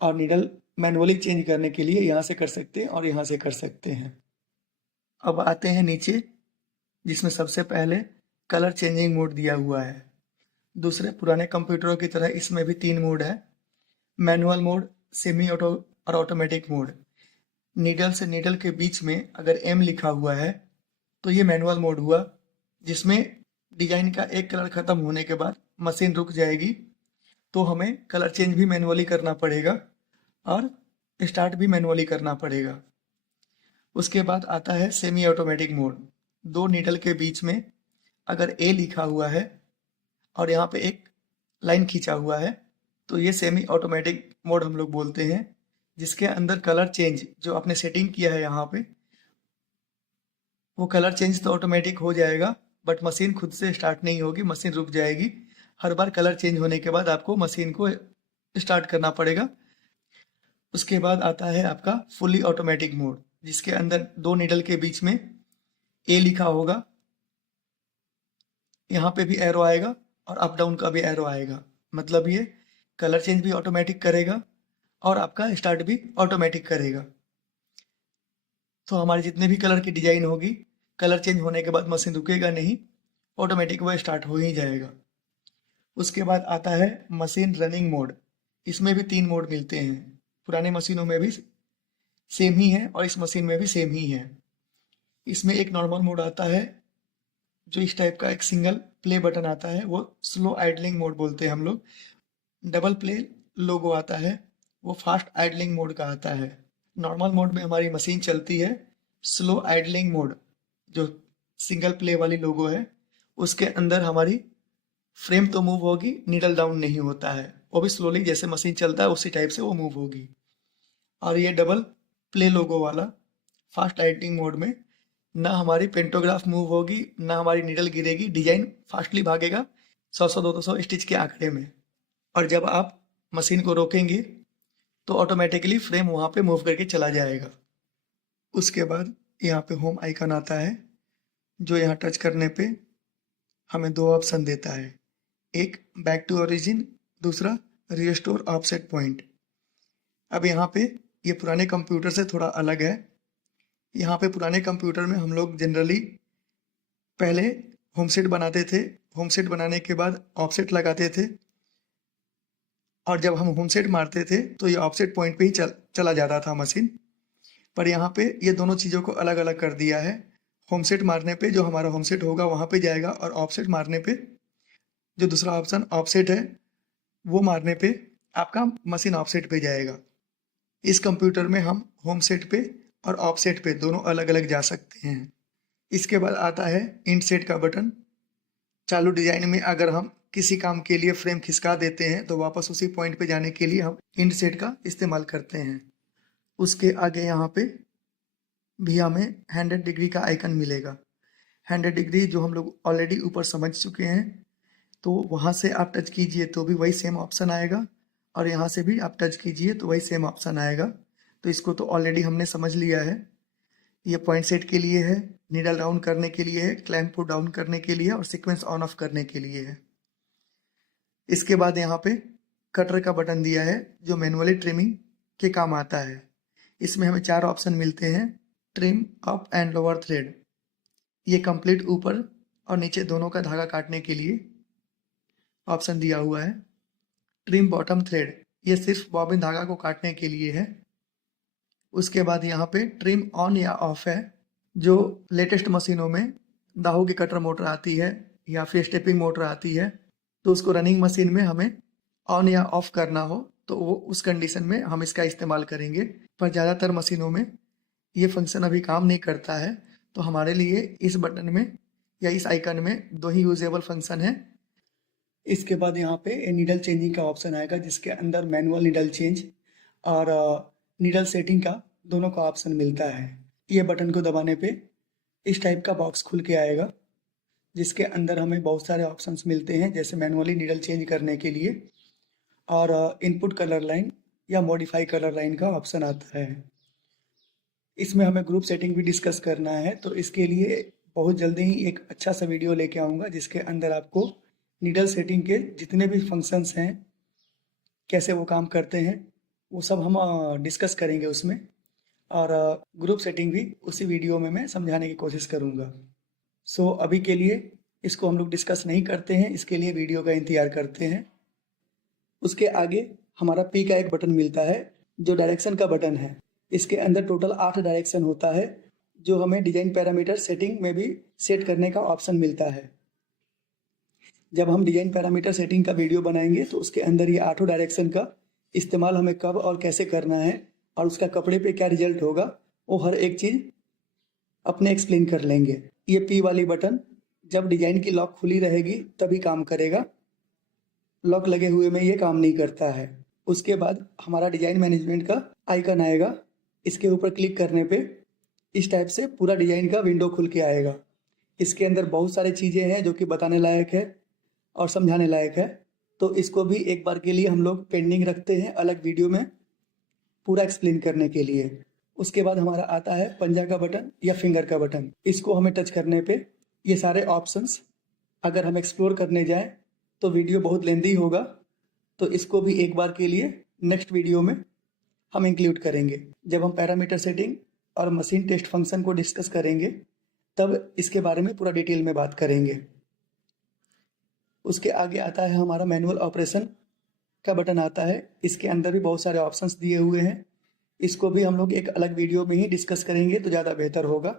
और नीडल मैनुअली चेंज करने के लिए यहाँ से कर सकते हैं और यहाँ से कर सकते हैं। अब आते हैं नीचे, जिसमें सबसे पहले कलर चेंजिंग मोड दिया हुआ है। दूसरे पुराने कंप्यूटरों की तरह इसमें भी 3 मोड है, मैनुअल मोड, सेमी ऑटो और ऑटोमेटिक मोड। नीडल से नीडल के बीच में अगर एम लिखा हुआ है तो ये मैनुअल मोड हुआ, जिसमें डिजाइन का एक कलर खत्म होने के बाद मशीन रुक जाएगी, तो हमें कलर चेंज भी मैनुअली करना पड़ेगा और स्टार्ट भी मैनुअली करना पड़ेगा। उसके बाद आता है सेमी ऑटोमेटिक मोड। 2 नीडल के बीच में अगर ए लिखा हुआ है और यहाँ पे एक लाइन खींचा हुआ है तो ये सेमी ऑटोमेटिक मोड हम लोग बोलते हैं, जिसके अंदर कलर चेंज जो आपने सेटिंग किया है यहाँ पे, वो कलर चेंज तो ऑटोमेटिक हो जाएगा, बट मशीन खुद से स्टार्ट नहीं होगी, मशीन रुक जाएगी। हर बार कलर चेंज होने के बाद आपको मशीन को स्टार्ट करना पड़ेगा। उसके बाद आता है आपका फुली ऑटोमेटिक मोड, जिसके अंदर 2 नीडल के बीच में ए लिखा होगा, यहाँ पे भी एरो आएगा और अप डाउन का भी एरो आएगा। मतलब ये कलर चेंज भी ऑटोमेटिक करेगा और आपका स्टार्ट भी ऑटोमेटिक करेगा। तो हमारे जितने भी कलर की डिजाइन होगी, कलर चेंज होने के बाद मशीन रुकेगा नहीं, ऑटोमेटिक वह स्टार्ट हो ही जाएगा। उसके बाद आता है मशीन रनिंग मोड। इसमें भी 3 मोड मिलते हैं, पुराने मशीनों में भी सेम ही है और इस मशीन में भी सेम ही है। इसमें एक नॉर्मल मोड आता है, जो इस टाइप का एक सिंगल प्ले बटन आता है, वो स्लो आइडलिंग मोड बोलते हैं हम लोग। डबल प्ले लोगो आता है, वो फास्ट आइडलिंग मोड का आता है। नॉर्मल मोड में हमारी मशीन चलती है। स्लो आइडलिंग मोड जो सिंगल प्ले वाली लोगो है, उसके अंदर हमारी फ्रेम तो मूव होगी, नीडल डाउन नहीं होता है, वो भी स्लोली जैसे मशीन चलता है उसी टाइप से वो मूव होगी। और ये डबल प्ले लोगो वाला फास्ट आइडलिंग मोड में ना हमारी पेंटोग्राफ मूव होगी, ना हमारी नीडल गिरेगी, डिजाइन फास्टली भागेगा 100-200 स्टिच के आंकड़े में। और जब आप मशीन को रोकेंगे तो ऑटोमेटिकली फ्रेम वहाँ पे मूव करके चला जाएगा। उसके बाद यहाँ पे होम आइकन आता है, जो यहाँ टच करने पे हमें 2 ऑप्शन देता है, एक बैक टू ओरिजिन, दूसरा रिस्टोर ऑफसेट पॉइंट। अब यहाँ पे ये पुराने कंप्यूटर से थोड़ा अलग है। यहाँ पे पुराने कंप्यूटर में हम लोग जनरली पहले होम सेट बनाते थे, होम सेट बनाने के बाद ऑफसेट लगाते थे, और जब हम होम सेट मारते थे तो ये ऑफसेट पॉइंट पे ही चला जाता था मशीन। पर यहाँ पे ये दोनों चीज़ों को अलग अलग कर दिया है। होम सेट मारने पे जो हमारा होम सेट होगा वहाँ पे जाएगा, और ऑफसेट मारने पे जो दूसरा ऑप्शन ऑफसेट है वो मारने पे आपका मशीन ऑफसेट पे जाएगा। इस कंप्यूटर में हम होम सेट पे और ऑफसेट पे दोनों अलग अलग जा सकते हैं। इसके बाद आता है इंड सेट का बटन। चालू डिजाइन में अगर हम किसी काम के लिए फ्रेम खिसका देते हैं तो वापस उसी पॉइंट पे जाने के लिए हम इंड सेट का इस्तेमाल करते हैं। उसके आगे यहाँ पे भी हमें 100 डिग्री का आइकन मिलेगा। 100 डिग्री जो हम लोग ऑलरेडी ऊपर समझ चुके हैं, तो वहाँ से आप टच कीजिए तो भी वही सेम ऑप्शन आएगा, और यहाँ से भी आप टच कीजिए तो वही सेम ऑप्शन आएगा। तो इसको तो ऑलरेडी हमने समझ लिया है। ये पॉइंट सेट के लिए है, नीडल डाउन करने के लिए है, क्लैंप को डाउन करने के लिए, और सीक्वेंस ऑन ऑफ करने के लिए है। इसके बाद यहाँ पे कटर का बटन दिया है, जो मैनुअली ट्रिमिंग के काम आता है। इसमें हमें 4 ऑप्शन मिलते हैं। Trim up and lower thread, ये कंप्लीट ऊपर और नीचे दोनों का धागा काटने के लिए ऑप्शन दिया हुआ है। ट्रिम बॉटम थ्रेड, ये सिर्फ बॉबिन धागा को काटने के लिए है। उसके बाद यहाँ पे ट्रिम ऑन या ऑफ है, जो लेटेस्ट मशीनों में दाहू की कटर मोटर आती है या फिर स्टेपिंग मोटर आती है, तो उसको रनिंग मशीन में हमें ऑन या ऑफ करना हो तो वो उस कंडीशन में हम इसका इस्तेमाल करेंगे। पर ज़्यादातर मशीनों में ये फंक्शन अभी काम नहीं करता है, तो हमारे लिए इस बटन में या इस आइकन में 2 ही यूजेबल फंक्शन है। इसके बाद यहाँ पे नीडल चेंजिंग का ऑप्शन आएगा, जिसके अंदर मैनुअल नीडल चेंज और नीडल सेटिंग का दोनों का ऑप्शन मिलता है। ये बटन को दबाने पे इस टाइप का बॉक्स खुल के आएगा, जिसके अंदर हमें बहुत सारे ऑप्शंस मिलते हैं, जैसे मैनुअली नीडल चेंज करने के लिए, और इनपुट कलर लाइन या मॉडिफाई कलर लाइन का ऑप्शन आता है। इसमें हमें ग्रुप सेटिंग भी डिस्कस करना है, तो इसके लिए बहुत जल्दी ही एक अच्छा सा वीडियो लेके आऊँगा, जिसके अंदर आपको नीडल सेटिंग के जितने भी फंक्शंस हैं, कैसे वो काम करते हैं, वो सब हम डिस्कस करेंगे उसमें। और ग्रुप सेटिंग भी उसी वीडियो में मैं समझाने की कोशिश करूँगा। सो अभी के लिए इसको हम लोग डिस्कस नहीं करते हैं, इसके लिए वीडियो का इंतज़ार करते हैं। उसके आगे हमारा पी का एक बटन मिलता है जो डायरेक्शन का बटन है। इसके अंदर टोटल 8 डायरेक्शन होता है जो हमें डिजाइन पैरामीटर सेटिंग में भी सेट करने का ऑप्शन मिलता है। जब हम डिजाइन पैरामीटर सेटिंग का वीडियो बनाएंगे तो उसके अंदर ये 8 डायरेक्शन का इस्तेमाल हमें कब और कैसे करना है और उसका कपड़े पे क्या रिजल्ट होगा वो हर एक चीज़ अपने एक्सप्लेन कर लेंगे। ये पी वाली बटन जब डिजाइन की लॉक खुली रहेगी तभी काम करेगा, लॉक लगे हुए में ये काम नहीं करता है। उसके बाद हमारा डिजाइन मैनेजमेंट का आइकन आएगा, इसके ऊपर क्लिक करने पे इस टाइप से पूरा डिजाइन का विंडो खुल के आएगा। इसके अंदर बहुत सारी चीज़ें हैं जो कि बताने लायक है और समझाने लायक है, तो इसको भी एक बार के लिए हम लोग पेंडिंग रखते हैं अलग वीडियो में पूरा एक्सप्लेन करने के लिए। उसके बाद हमारा आता है पंजा का बटन या फिंगर का बटन। इसको हमें टच करने पे ये सारे ऑप्शंस अगर हम एक्सप्लोर करने जाएं तो वीडियो बहुत लेंदी होगा, तो इसको भी एक बार के लिए नेक्स्ट वीडियो में हम इंक्लूड करेंगे। जब हम पैरामीटर सेटिंग और मशीन टेस्ट फंक्शन को डिस्कस करेंगे तब इसके बारे में पूरा डिटेल में बात करेंगे। उसके आगे आता है हमारा मैनुअल ऑपरेशन का बटन आता है। इसके अंदर भी बहुत सारे ऑप्शंस दिए हुए हैं, इसको भी हम लोग एक अलग वीडियो में ही डिस्कस करेंगे तो ज़्यादा बेहतर होगा।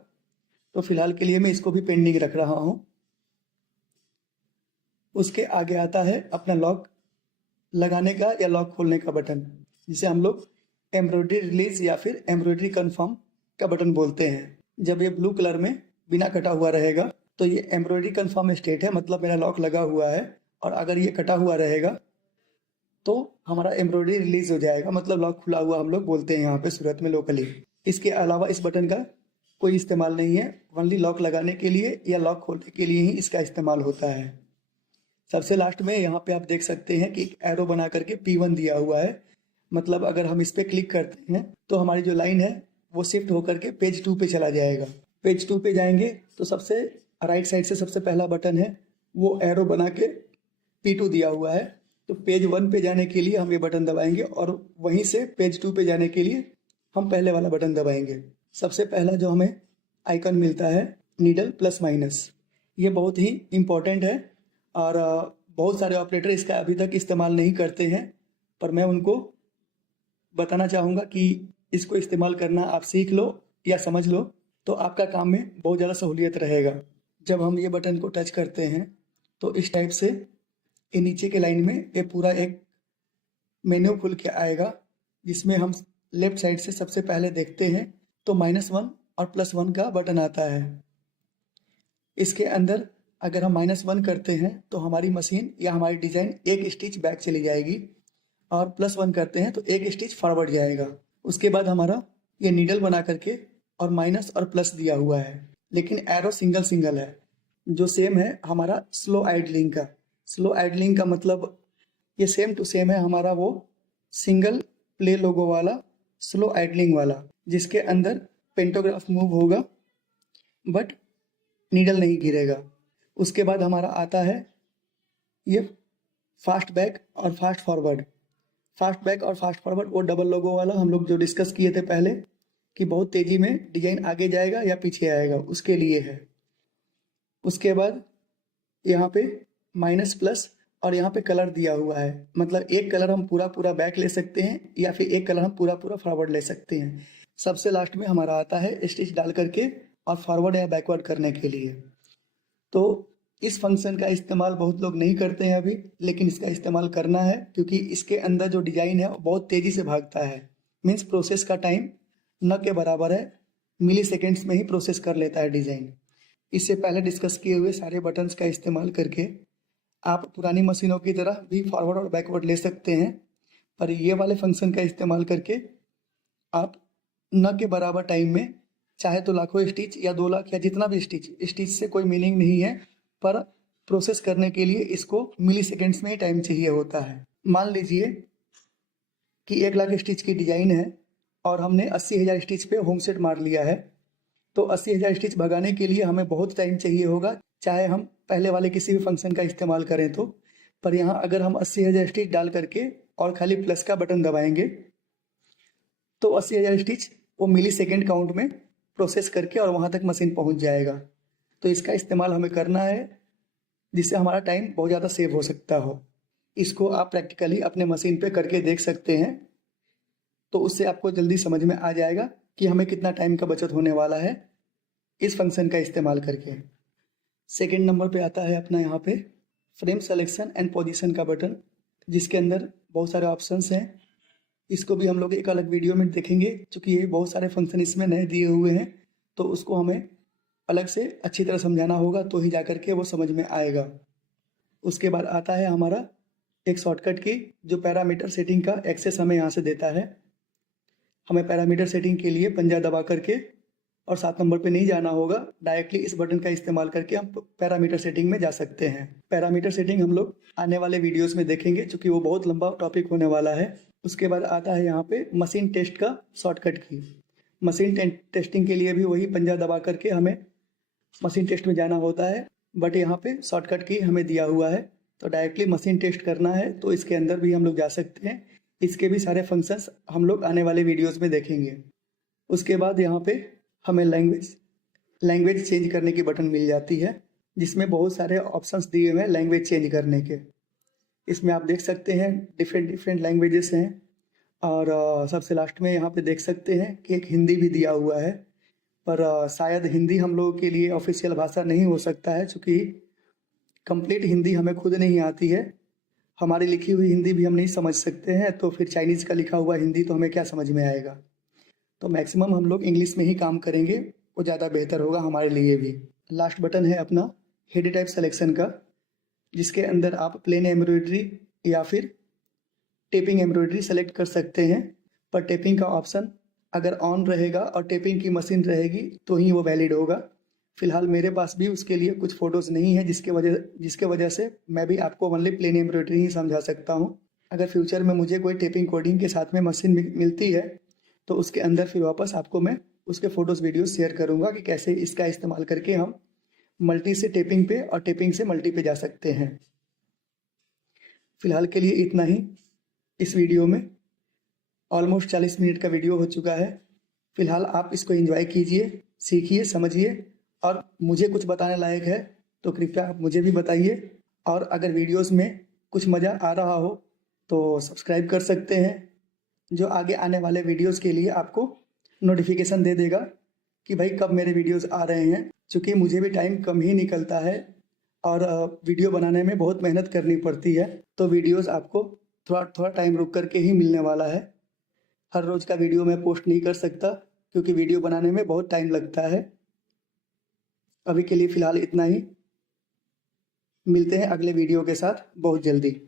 तो फिलहाल के लिए मैं इसको भी पेंडिंग रख रहा हूँ। उसके आगे आता है अपना लॉक लगाने का या लॉक खोलने का बटन, जिसे हम लोग एम्ब्रॉयडरी रिलीज या फिर एम्ब्रॉयडरी कन्फर्म का बटन बोलते हैं। जब ये ब्लू कलर में बिना कटा हुआ रहेगा तो ये एम्ब्रॉयडरी कन्फर्म स्टेट है, मतलब मेरा लॉक लगा हुआ है। और अगर ये कटा हुआ रहेगा तो हमारा एम्ब्रॉयडरी रिलीज हो जाएगा, मतलब लॉक खुला हुआ हम लोग बोलते हैं यहाँ पे सूरत में लोकली। इसके अलावा इस बटन का कोई इस्तेमाल नहीं है, ओनली लॉक लगाने के लिए या लॉक खोलने के लिए ही इसका इस्तेमाल होता है। सबसे लास्ट में यहाँ पे आप देख सकते हैं कि एक एरो बना करके P1 दिया हुआ है, मतलब अगर हम इस पर क्लिक करते हैं तो हमारी जो लाइन है वो शिफ्ट होकर के पेज 2 पे चला जाएगा। पेज 2 पे जाएंगे तो सबसे राइट साइड से सबसे पहला बटन है वो एरो बना के P2 दिया हुआ है, तो पेज 1 पे जाने के लिए हम ये बटन दबाएंगे और वहीं से पेज 2 पे जाने के लिए हम पहले वाला बटन दबाएंगे। सबसे पहला जो हमें आइकन मिलता है नीडल प्लस माइनस, ये बहुत ही इम्पोर्टेंट है और बहुत सारे ऑपरेटर इसका अभी तक इस्तेमाल नहीं करते हैं, पर मैं उनको बताना चाहूँगा कि इसको इस्तेमाल करना आप सीख लो या समझ लो तो आपका काम में बहुत ज़्यादा सहूलियत रहेगा। जब हम ये बटन को टच करते हैं तो इस टाइप से ये नीचे के लाइन में ये पूरा एक मेन्यू खुल के आएगा, जिसमें हम लेफ्ट साइड से सबसे पहले देखते हैं तो -1 और +1 का बटन आता है। इसके अंदर अगर हम -1 करते हैं तो हमारी मशीन या हमारी डिज़ाइन एक स्टिच बैक चली जाएगी और +1 करते हैं तो एक स्टिच फॉरवर्ड जाएगा। उसके बाद हमारा ये नीडल बना करके और माइनस और प्लस दिया हुआ है, लेकिन एरो सिंगल सिंगल है, जो सेम है हमारा स्लो आइडलिंग का। स्लो आइडलिंग का मतलब ये सेम टू सेम है हमारा वो सिंगल प्ले लोगो वाला स्लो आइडलिंग वाला, जिसके अंदर पेंटोग्राफ मूव होगा बट नीडल नहीं गिरेगा। उसके बाद हमारा आता है ये फास्ट बैक और फास्ट फॉरवर्ड। फास्ट बैक और फास्ट फॉरवर्ड वो डबल लोगो वाला हम लोग जो डिस्कस किए थे पहले कि बहुत तेजी में डिजाइन आगे जाएगा या पीछे आएगा, उसके लिए है। उसके बाद यहाँ पे माइनस प्लस और यहाँ पे कलर दिया हुआ है, मतलब एक कलर हम पूरा पूरा बैक ले सकते हैं या फिर एक कलर हम पूरा पूरा फॉरवर्ड ले सकते हैं। सबसे लास्ट में हमारा आता है स्टिच डाल करके और फॉरवर्ड या बैकवर्ड करने के लिए। तो इस फंक्शन का इस्तेमाल बहुत लोग नहीं करते हैं अभी, लेकिन इसका इस्तेमाल करना है क्योंकि इसके अंदर जो डिजाइन है वो बहुत तेजी से भागता है। मीन्स प्रोसेस का टाइम न के बराबर है, मिली सेकेंड्स में ही प्रोसेस कर लेता है डिजाइन। इससे पहले डिस्कस किए हुए सारे बटन्स का इस्तेमाल करके आप पुरानी मशीनों की तरह भी फॉरवर्ड और बैकवर्ड ले सकते हैं, पर ये वाले फंक्शन का इस्तेमाल करके आप न के बराबर टाइम में चाहे तो लाखों स्टिच या 2 लाख या जितना भी स्टिच से कोई मीनिंग नहीं है, पर प्रोसेस करने के लिए इसको मिली सेकेंड्स में ही टाइम चाहिए होता है। मान लीजिए कि 1 लाख स्टिच की डिजाइन है और हमने 80,000 स्टिच पे होम सेट मार लिया है, तो 80,000 स्टिच भगाने के लिए हमें बहुत टाइम चाहिए होगा, चाहे हम पहले वाले किसी भी फंक्शन का इस्तेमाल करें तो। पर यहाँ अगर हम 80,000 स्टिच डाल करके और खाली प्लस का बटन दबाएंगे तो 80,000 स्टिच वो मिली सेकेंड काउंट में प्रोसेस करके और वहाँ तक मशीन पहुँच जाएगा। तो इसका इस्तेमाल हमें करना है जिससे हमारा टाइम बहुत ज़्यादा सेव हो सकता हो। इसको आप प्रैक्टिकली अपने मशीन पे करके देख सकते हैं, तो उससे आपको जल्दी समझ में आ जाएगा कि हमें कितना टाइम का बचत होने वाला है इस फंक्शन का इस्तेमाल करके। सेकेंड नंबर पे आता है अपना यहाँ पे फ्रेम सेलेक्शन एंड पोजीशन का बटन, जिसके अंदर बहुत सारे ऑप्शंस हैं। इसको भी हम लोग एक अलग वीडियो में देखेंगे, क्योंकि ये बहुत सारे फंक्शन इसमें नए दिए हुए हैं, तो उसको हमें अलग से अच्छी तरह समझाना होगा तो ही जा कर के वो समझ में आएगा। उसके बाद आता है हमारा एक शॉर्टकट की, जो पैरामीटर सेटिंग का एक्सेस हमें यहाँ से देता है। हमें पैरामीटर सेटिंग के लिए पंजा दबा करके और 7 नंबर पे नहीं जाना होगा, डायरेक्टली इस बटन का इस्तेमाल करके हम पैरामीटर सेटिंग में जा सकते हैं। पैरामीटर सेटिंग हम लोग आने वाले वीडियोस में देखेंगे, क्योंकि वो बहुत लंबा टॉपिक होने वाला है। उसके बाद आता है यहाँ पे मशीन टेस्ट का शॉर्टकट की। मशीन टेस्टिंग के लिए भी वही पंजा दबा करके हमें मशीन टेस्ट में जाना होता है, बट यहाँ पे शॉर्टकट की हमें दिया हुआ है, तो डायरेक्टली मशीन टेस्ट करना है तो इसके अंदर भी हम लोग जा सकते हैं। इसके भी सारे फंक्शंस हम लोग आने वाले वीडियोस में देखेंगे। उसके बाद यहाँ पे हमें लैंग्वेज चेंज करने की बटन मिल जाती है, जिसमें बहुत सारे ऑप्शंस दिए हुए हैं लैंग्वेज चेंज करने के। इसमें आप देख सकते हैं डिफरेंट लैंग्वेजेस हैं, और सबसे लास्ट में यहाँ पे देख सकते हैं कि एक हिंदी भी दिया हुआ है, पर शायद हिंदी हम लोगों के लिए ऑफिशियल भाषा नहीं हो सकता है, क्योंकि कंप्लीट हिंदी हमें खुद नहीं आती है। हमारी लिखी हुई हिंदी भी हम नहीं समझ सकते हैं, तो फिर चाइनीज़ का लिखा हुआ हिंदी तो हमें क्या समझ में आएगा। तो मैक्सिमम हम लोग इंग्लिश में ही काम करेंगे, वो ज़्यादा बेहतर होगा हमारे लिए भी। लास्ट बटन है अपना हेड टाइप सिलेक्शन का, जिसके अंदर आप प्लेन एम्ब्रॉयडरी या फिर टेपिंग एम्ब्रॉयडरी सेलेक्ट कर सकते हैं, पर टेपिंग का ऑप्शन अगर ऑन रहेगा और टेपिंग की मशीन रहेगी तो ही वो वैलिड होगा। फिलहाल मेरे पास भी उसके लिए कुछ फ़ोटोज़ नहीं है, जिसके वजह से मैं भी आपको ओनली प्लेन एम्ब्रॉयडरी ही समझा सकता हूँ। अगर फ्यूचर में मुझे कोई टेपिंग कोडिंग के साथ में मशीन मिलती है तो उसके अंदर फिर वापस आपको मैं उसके फ़ोटोज़ वीडियोज़ शेयर करूँगा कि कैसे इसका इस्तेमाल करके हम मल्टी से टेपिंग पे और टेपिंग से मल्टी पे जा सकते हैं। फ़िलहाल के लिए इतना ही इस वीडियो में। ऑलमोस्ट 40 मिनट का वीडियो हो चुका है। फ़िलहाल आप इसको एंजॉय कीजिए, सीखिए, समझिए, और मुझे कुछ बताने लायक है तो कृपया आप मुझे भी बताइए। और अगर वीडियोस में कुछ मज़ा आ रहा हो तो सब्सक्राइब कर सकते हैं, जो आगे आने वाले वीडियोस के लिए आपको नोटिफिकेशन दे देगा कि भाई कब मेरे वीडियोस आ रहे हैं। क्योंकि मुझे भी टाइम कम ही निकलता है और वीडियो बनाने में बहुत मेहनत करनी पड़ती है, तो वीडियोस आपको थोड़ा टाइम रुक करके ही मिलने वाला है। हर रोज़ का वीडियो मैं पोस्ट नहीं कर सकता, क्योंकि वीडियो बनाने में बहुत टाइम लगता है। अभी के लिए फ़िलहाल इतना ही। मिलते हैं अगले वीडियो के साथ बहुत जल्दी।